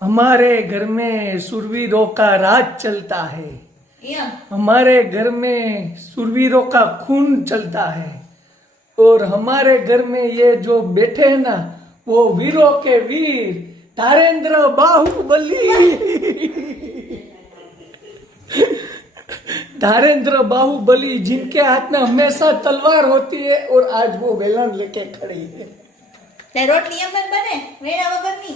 हमारे घर में सुरवीरों का राज चलता है। એમ हमारे घर में सुरवीरों का खून चलता है और हमारे घर में ये जो बैठे हैं ना वो वीरों के वीर तारेंद्र बाहुबली तारेंद्र बाहुबली जिनके हाथ में हमेशा तलवार होती है और आज वो वेलन लेके खड़ी है। તે રોટલી એમ જ બને વેણા વગરની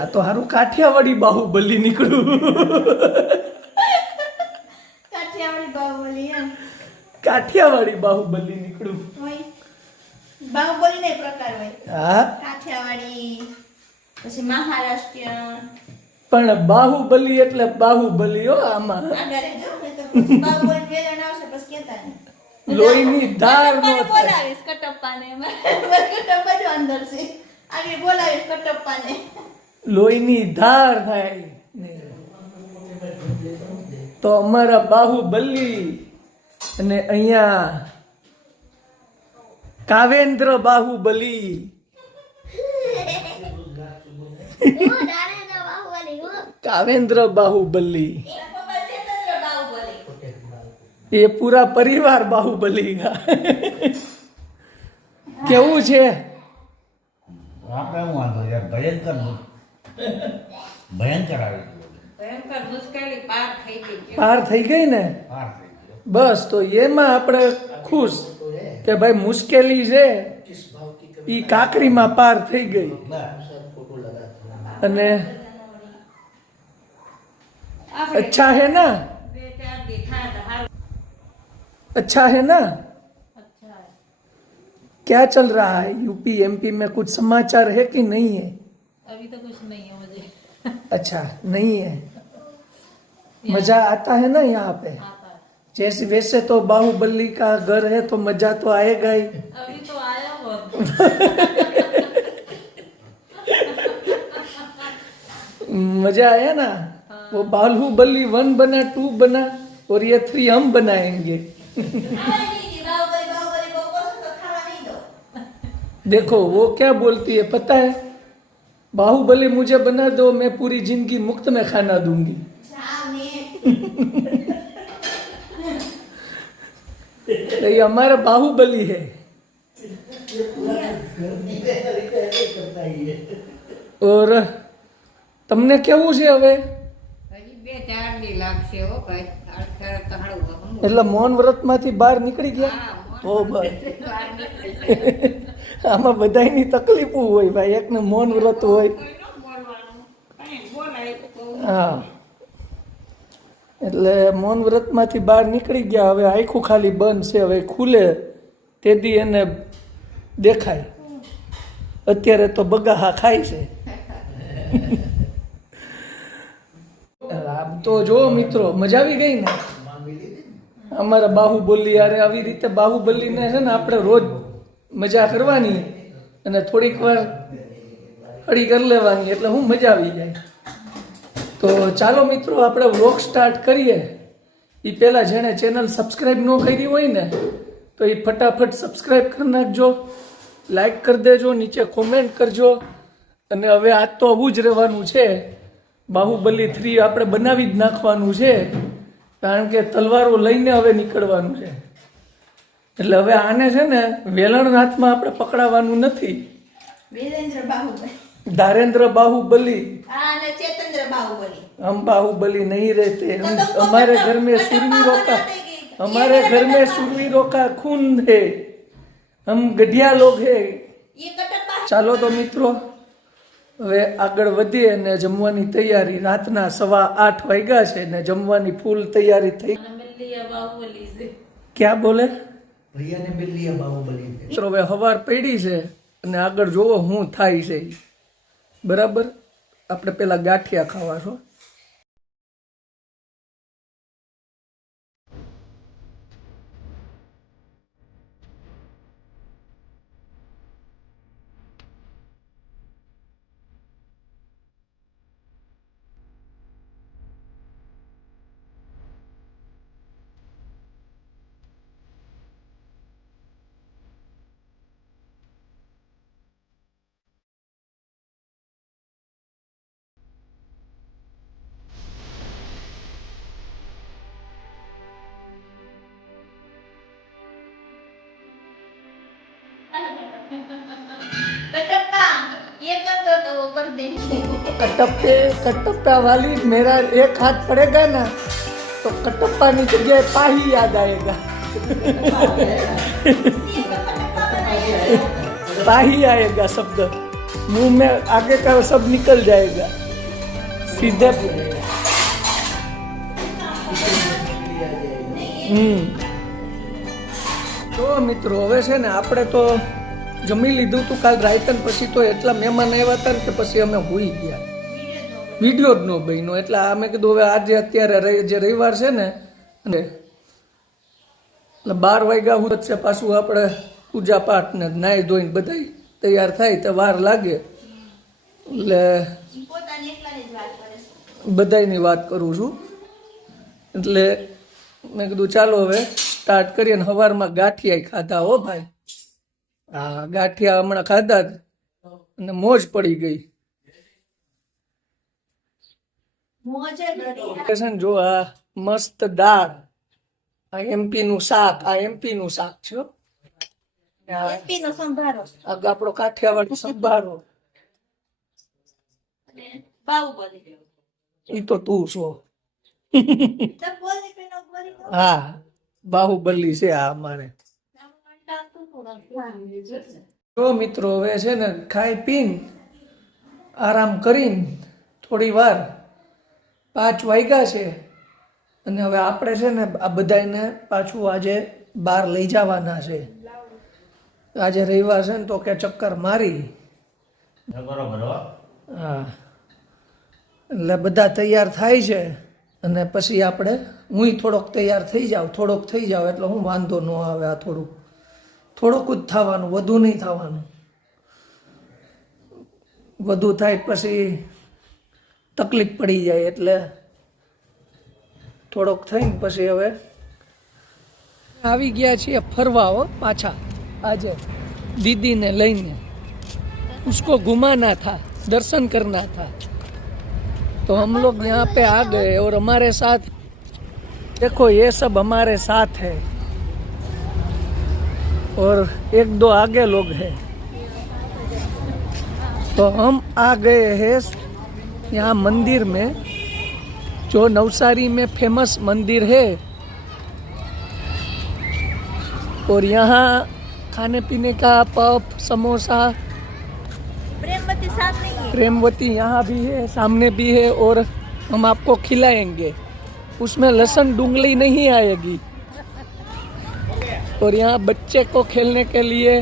આ તો હારું કાઠિયાવાડી બાહુબલી નીકળ્યું કાઠિયાવાડી બાહુબલી એમ કાઠિયાવાડી બાહુબલી નીકળ્યું હોય બાહુબલી ને પ્રકાર હોય હા કાઠિયાવાડી પછી મહારાષ્ટ્રીયન પણ બાહુબલી એટલે બાહુબલી હો આમાં આગળ જો ને તો પછી બાહુબલી વેરણ આવશે પછી કેતા નહીં લોહીની ધાર નો કટપ્પાને થાય. બોલાવીશ કટપ્પાને કટપ્પા જો અંદર છે આગળ બોલાવીશ કટપ્પાને લોહીની ધાર થાય ને. તો અમારા બાહુબલી અને અહીંયા કાવેન્દ્ર બાહુબલી कावेंद्र बाहुबली ये पूरा परिवार बाहुबली का केवू छे આપણે હું વાંધો યાર ભયંકર આવી ગયો ભયંકર મુશ્કેલી પાર થઈ ગઈ पार થઈ ગઈ ને પાર થઈ ગયો બસ તો એમાં આપણે ખુશ કે ભાઈ મુશ્કેલી છે ઈ કાકરીમાં પાર થઈ ગઈ અને अच्छा है ना બે ચાર દેખા હતા હારું अच्छा है ना અચ્છા क्या चल रहा है यूपी एमपी में कुछ समाचार है कि नहीं है अभी तो कुछ नहीं है मुझे अच्छा नहीं है मजा आता है ना यहाँ पे आता है जैसे वैसे तो बाहुबली का घर है तो मजा तो आएगा ही अभी तो आया बहुत मजा आया ना वो बाहुबली 1 बना 2 बना और ये 3 हम बनाएंगे देखो वो क्या बोलती है पता है बाहुबली मुझे बना दो मैं पूरी जिंदगी मुफ्त में खाना दूंगी तो ये हमारा बाहुबली है और તમને કેવું છે હવે હજી બે ચાર દી લાગશે હો ભાઈ અત્યારે તો હારું એટલે મૌન વ્રતમાંથી બહાર નીકળી ગયા ઓ બસ આમાં બધાયની તકલીફો હોય ભાઈ એકને મૌન વ્રત હોય હા એટલે મૌન વ્રતમાંથી બહાર નીકળી ગયા હવે આખું ખાલી બંધ છે હવે ખુલે તેથી એને દેખાય અત્યારે તો બગાહા ખાય છે આમ તો જો મિત્રો મજા આવી ગઈ ને અમારા બાહુબલી યારે આવી રીતે બાહુબલીને છે ને આપણે રોજ મજા કરવાની અને થોડીક વાર હળી કરી લેવાની એટલે હું મજા આવી જાય તો ચાલો મિત્રો આપણે વ્લોગ સ્ટાર્ટ કરીએ એ પહેલાં જેણે ચેનલ સબસ્ક્રાઈબ ન કરી હોય ને તો એ ફટાફટ સબસ્ક્રાઈબ કરી નાખજો લાઈક કરી દેજો નીચે કોમેન્ટ કરજો અને હવે આજ તો આવું જ રહેવાનું છે બાહુબલી 3 આપણે બનાવી જ નાખવાનું છે કારણ કે તલવારો લઈને હવે નીકળવાનું છે એટલે હવે આને છે ને વેલણ હાથમાં આપણે પકડાવવાનું નથી વીરેન્દ્ર બાહુબલી धारेंद्र बाहुबली હા અને ચેતેન્દ્ર બાહુબલી हम बाहुबली नहीं रहते हम हमारे घर में सुरवीरों का हमारे घर में सुरवीरों का खून है हम गढ़िया लोग है ये कटप्पा ચાલો તો મિત્રો હવે આગળ વધીએ ને જમવાની તૈયારી રાતના 8:15 વાગ્યા છે ને જમવાની ફૂલ તૈયારી થઈ મિલ્લી બાહુબલી છે ક્યાં બોલે પ્રિયાને મિલ લીયા બાહુબલી મિત્રો હવે હવાર પડી છે અને આગળ જોવો હું થાય છે બરાબર આપણે પેલા ગાંઠિયા ખાવા છો तो वो कर देंगे। कटप्पा वाली मेरा एक हाथ पड़ेगा ना तो कटप्पा की जगह पाही याद आएगा। पाही आएगा शब्द, मुंह में आगे का सब निकल जाएगा सीधे। तो મિત્રો હવે છે ને આપણે તો જમી લીધું તું કાલ રાયતન, પછી તો એટલા મહેમાન આવ્યા હતા ને કે પછી અમે હોઈ ગયા, વિડીયો જ ન બન્યો. એટલે અમે કીધું હવે આજે અત્યારે જે રવિવાર છે ને અને એટલે 12 વાગ્યા હું છે પાછું આપણે પૂજા પાઠ ને નાહી ધોઈને બધા તૈયાર થાય તો વાર લાગે. એટલે પોતાની એકલાની જ વાત કરે છે. બધાની વાત કરું છું. એટલે મેં કીધું ચાલો હવે સ્ટાર્ટ કરીએ. ને સવારમાં ગાંઠિયા ખાધા હો ભાઈ. હા, ગાંઠિયા હમણાં ખાધા અને મોજ પડી ગઈ. મોજે દરિયા. છે ને જો આ મસ્ત દાળ, આ એમપી નું શાક, આ એમપી નું શાક છે હો. આ એમપી નો સંભારો આપણો કાઠિયાવાડી સંભારો, અને બાહુબલી. ઈ તો તું છો. તો બોલી કે નો બોલી તો હા, બાહુબલી છે આ અમારે. તો મિત્રો હવે છે ને ખાઈ પીને આરામ કરીને થોડી વાર 5 વાગ્યા છે અને હવે આપણે છે ને આ બધાને પાછું આજે બહાર લઈ જવાના છે. આજે રવિવાર છે ને તો કે ચક્કર મારી. બરોબર હો. હા, એટલે બધા તૈયાર થાય છે અને પછી આપણે હું થોડોક તૈયાર થઈ જાઉં એટલે હું વાંધો ન આવે. આ થોડુંક જ થવાનું, વધુ નહીં થવાનું. વધુ થાય પછી તકલીફ પડી જાય. એટલે થોડોક થઈને પછી હવે આવી ગયા છીએ ફરવા હો પાછા. આજે दीदी ने લઈને उसको घुमाना था, दर्शन करना था, तो हम लोग यहाँ पे आ गए और हमारे साथ देखो ये सब हमारे साथ है और 1-2 आगे लोग हैं. तो हम आ गए हैं यहाँ मंदिर में, जो नवसारी में फेमस मंदिर है. और यहाँ खाने पीने का पफ, समोसा, प्रेमवती सामने ही है. प्रेमवती यहाँ भी है, सामने भी है और हम आपको खिलाएंगे. उसमें लहसुन डूंगली नहीं आएगी. और यहाँ बच्चे को खेलने के लिए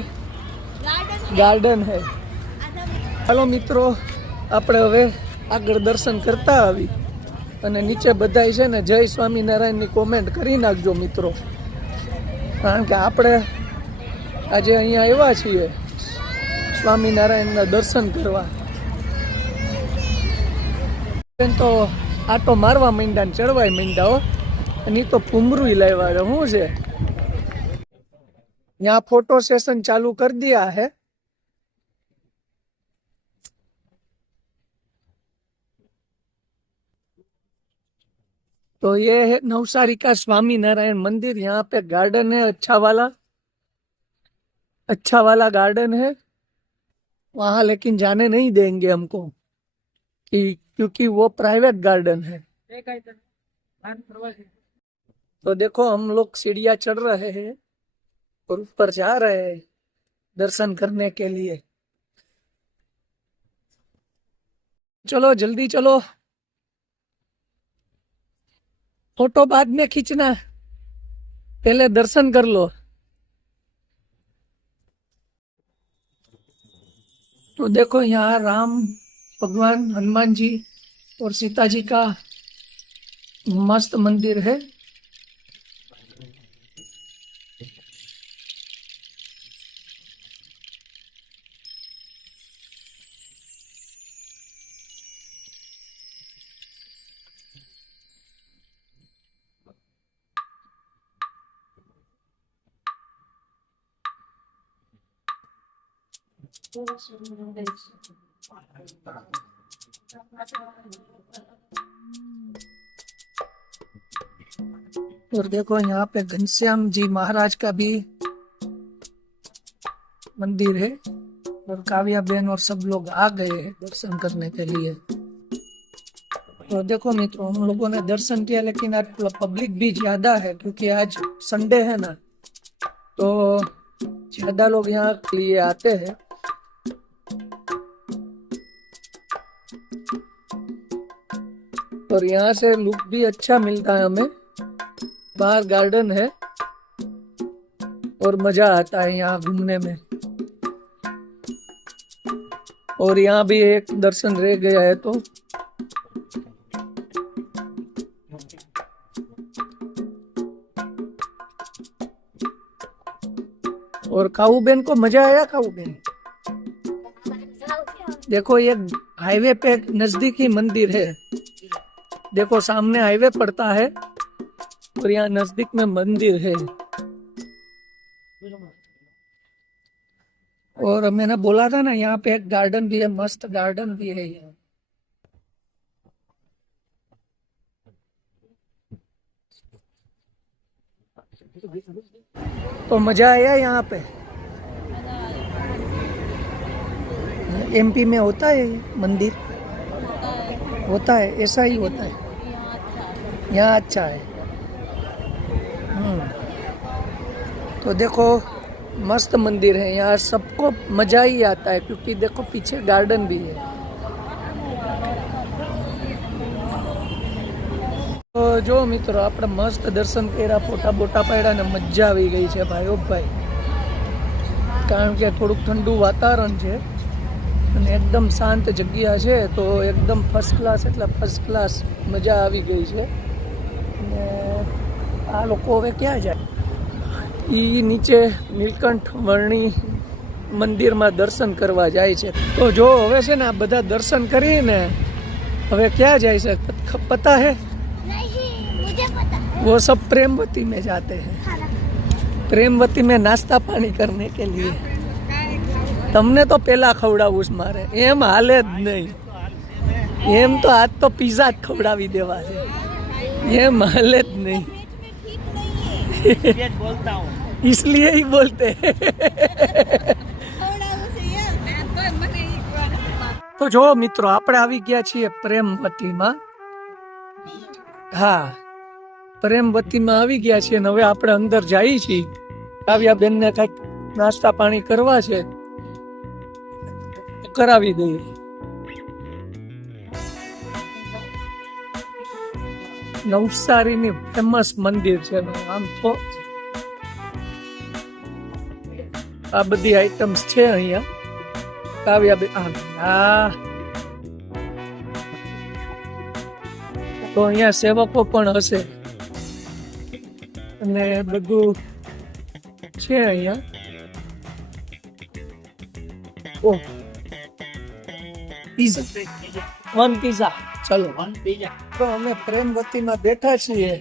गार्डन है. ચાલો મિત્રો આપણે હવે આગળ દર્શન કરતા આવી અને નીચે બધાય છે ને જય સ્વામિનારાયણની કોમેન્ટ કરી નાખજો મિત્રો, કારણ કે આપણે આજે અહીંયા આવ્યા છીએ સ્વામિનારાયણના દર્શન કરવા. તો આટો મારવા માંડ્યા ને ચડવાય માંડ્યા હો. અને ઈ તો ફૂમરું લાવ્યા છે. શું છે यहाँ फोटो सेशन चालू कर दिया है. तो ये है नवसारी का स्वामी नारायण मंदिर. यहाँ पे गार्डन है, अच्छा वाला गार्डन है. वहाँ लेकिन जाने नहीं देंगे हमको क्योंकि वो प्राइवेट गार्डन है. तो देखो हम लोग सीढ़ियाँ चढ़ रहे हैं और ऊपर जा रहे हैं दर्शन करने के लिए. चलो जल्दी चलो, फोटो बाद में खींचना, पहले दर्शन कर लो. तो देखो यहाँ राम भगवान, हनुमान जी और सीता जी का मस्त मंदिर है. और देखो यहाँ पे घनश्याम जी महाराज का भी मंदिर है. और काव्या बहन और सब लोग आ गए दर्शन करने के लिए। तो देखो मित्रों, हम लोगों ने दर्शन किया, लेकिन आज पब्लिक भी ज्यादा है क्योंकि आज संडे है ना, तो ज्यादा लोग यहाँ के लिए आते हैं। और यहाँ से लुक भी अच्छा मिलता है हमें। बाहर गार्डन है और मजा आता है यहाँ घूमने में। और यहाँ भी एक दर्शन रह गया है तो और काऊ बेन को मजा आया। काऊ बेन देखो, ये हाईवे पे नजदीकी मंदिर है। देखो सामने हाईवे पड़ता है और यहाँ नजदीक में मंदिर है। और मैंने बोला था ना, यहाँ पे एक गार्डन भी है, मस्त गार्डन भी है यहाँ। तो मजा आया यहाँ पे। एमपी में होता है ये मंदिर, होता है, ऐसा ही होता है। यहाँ अच्छा है। तो देखो मस्त मंदिर है यहाँ, सबको मजा ही आता है क्योंकि देखो पीछे गार्डन भी है। तो जो मित्रों, આપણે મસ્ત દર્શન કર્યા, ફોટા બોટા પાડ્યા ને મજા આવી ગઈ છે ભાઈ ઓ ભાઈ। કારણ કે થોડુંક ઠંડુ વાતાવરણ છે અને એકદમ શાંત જગ્યા છે, તો એકદમ ફર્સ્ટ ક્લાસ એટલે ફર્સ્ટ ક્લાસ મજા આવી ગઈ છે। અને આ લોકો હવે ક્યાં જાય? એ નીચે નીલકંઠ વર્ણી મંદિરમાં દર્શન કરવા જાય છે। તો જો હવે છે ને આ બધા દર્શન કરીને હવે ક્યાં જાય છે પता है? वो सब प्रेमवती में जाते हैं, प्रेमवती में नाश्ता पानी करने के लिए। તમને તો પેલા ખવડાવું મારે, એમ હાલે જ નહીં। એમ તો આજ તો પિઝા જ ખવડાવી દેવા છે, એમ હાલે જ નહીં। इसलिए ही बोलते हैं। તો જો મિત્રો, આપણે આવી ગયા છીએ પ્રેમવતીમાં। હા, પ્રેમવતીમાં આવી ગયા છીએ અને હવે આપણે અંદર જઈએ છીએ। કાવ્યાબેનને કંઈક નાસ્તા પાણી કરવા છે, કરાવી દઈએ। નવસારીની ફેમસ મંદિર છે। આમ તો આ બધી આઈટમ્સ છે અહીંયા। કાવ્યાબેન તો અહીંયા સેવકો પણ હશે અને બધું છે અહીંયા। ઓહ, પિઝા, 1 પિઝા, ચલો 1 પિઝા। તો અમે પ્રેમવતીમાં બેઠા છીએ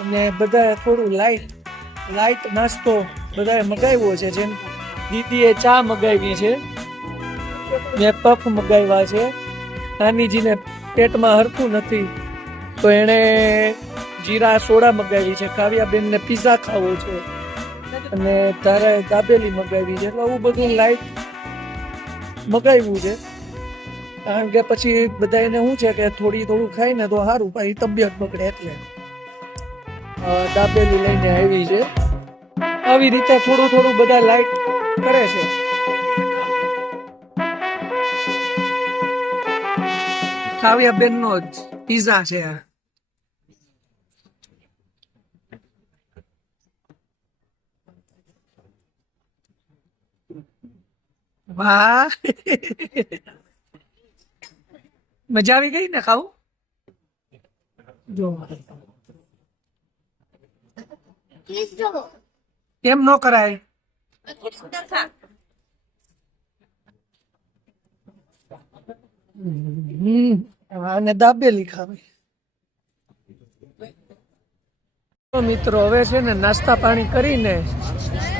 અને બધાએ થોડું લાઈટ નાસ્તો બધાએ મગાવ્યો છે। જેમ દીદીએ ચા મગાવી છે, મેં પફ મગાવ્યા છે। નાનીજીને પેટમાં હરતું નથી તો એણે જીરા સોડા મગાવી છે। કાવ્યાબેનને પિઝા ખાવો છે અને તારે દાબેલી મગાવી છે। એટલે આવું બધું લાઈટ મગાવ્યું છે, કારણ કે પછી બધા એને શું છે કે થોડું ખાય ને તો સારું, પછી તબિયત બગડે એટલે દાબેલી લઈને આવી છે। આવી રીતે થોડું બધા લાઈટ કરે છે। કાવ્યાબેનનો જ પિઝા છે આ। વાહ, મજા આવી ગઈ ને ખાવું? જો કેમ નો કરાય? અને દાબેલી ખાવી। તો મિત્રો, હવે છે ને નાસ્તા પાણી કરીને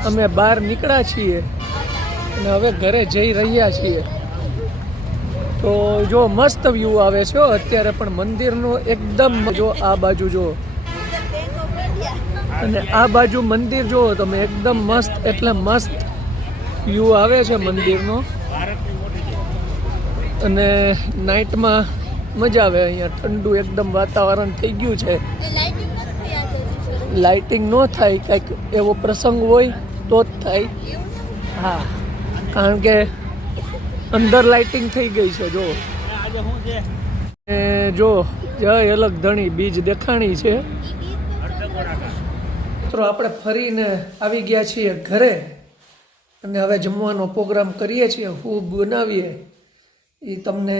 અમે બહાર નીકળ્યા છીએ અને હવે ઘરે જઈ રહ્યા છીએ। તો જો મસ્ત વ્યૂ આવે છે અત્યારે પણ મંદિરનો એકદમ। જો આ બાજુ જો અને આ બાજુ મંદિર જો તમે, એકદમ મસ્ત એટલે મસ્ત વ્યૂ આવે છે મંદિરનો। અને નાઇટમાં મજા આવે અહીંયા ઠંડુ એકદમ વાતાવરણ થઈ ગયું છે. લાઇટિંગ ન થાય કંઈક એવો પ્રસંગ હોય તો જ થાય. હા, કારણ કે અંદર લાઇટિંગ થઈ ગઈ છે. જો જો જય અલગ ધણી બીજ દેખાણી છે. મિત્રો આપણે ફરીને આવી ગયા છીએ ઘરે અને હવે જમવાનો પ્રોગ્રામ કરીએ છીએ. શું બનાવીએ એ તમને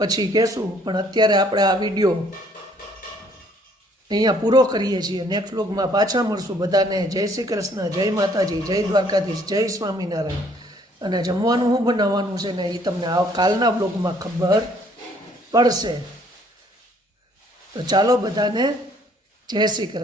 પછી કહેશું, પણ અત્યારે આપણે આ વિડીયો અહીંયા પૂરો કરીએ છીએ. નેક્સ્ટ વ્લોગમાં પાછા મળશું. બધાને જય શ્રી કૃષ્ણ, જય માતાજી, જય દ્વારકાધીશ, જય સ્વામિનારાયણ. અને જમવાનું શું બનાવવાનું છે ને એ તમને કાલના વ્લોગમાં ખબર પડશે. તો ચાલો બધાને જય શ્રી કૃષ્ણ.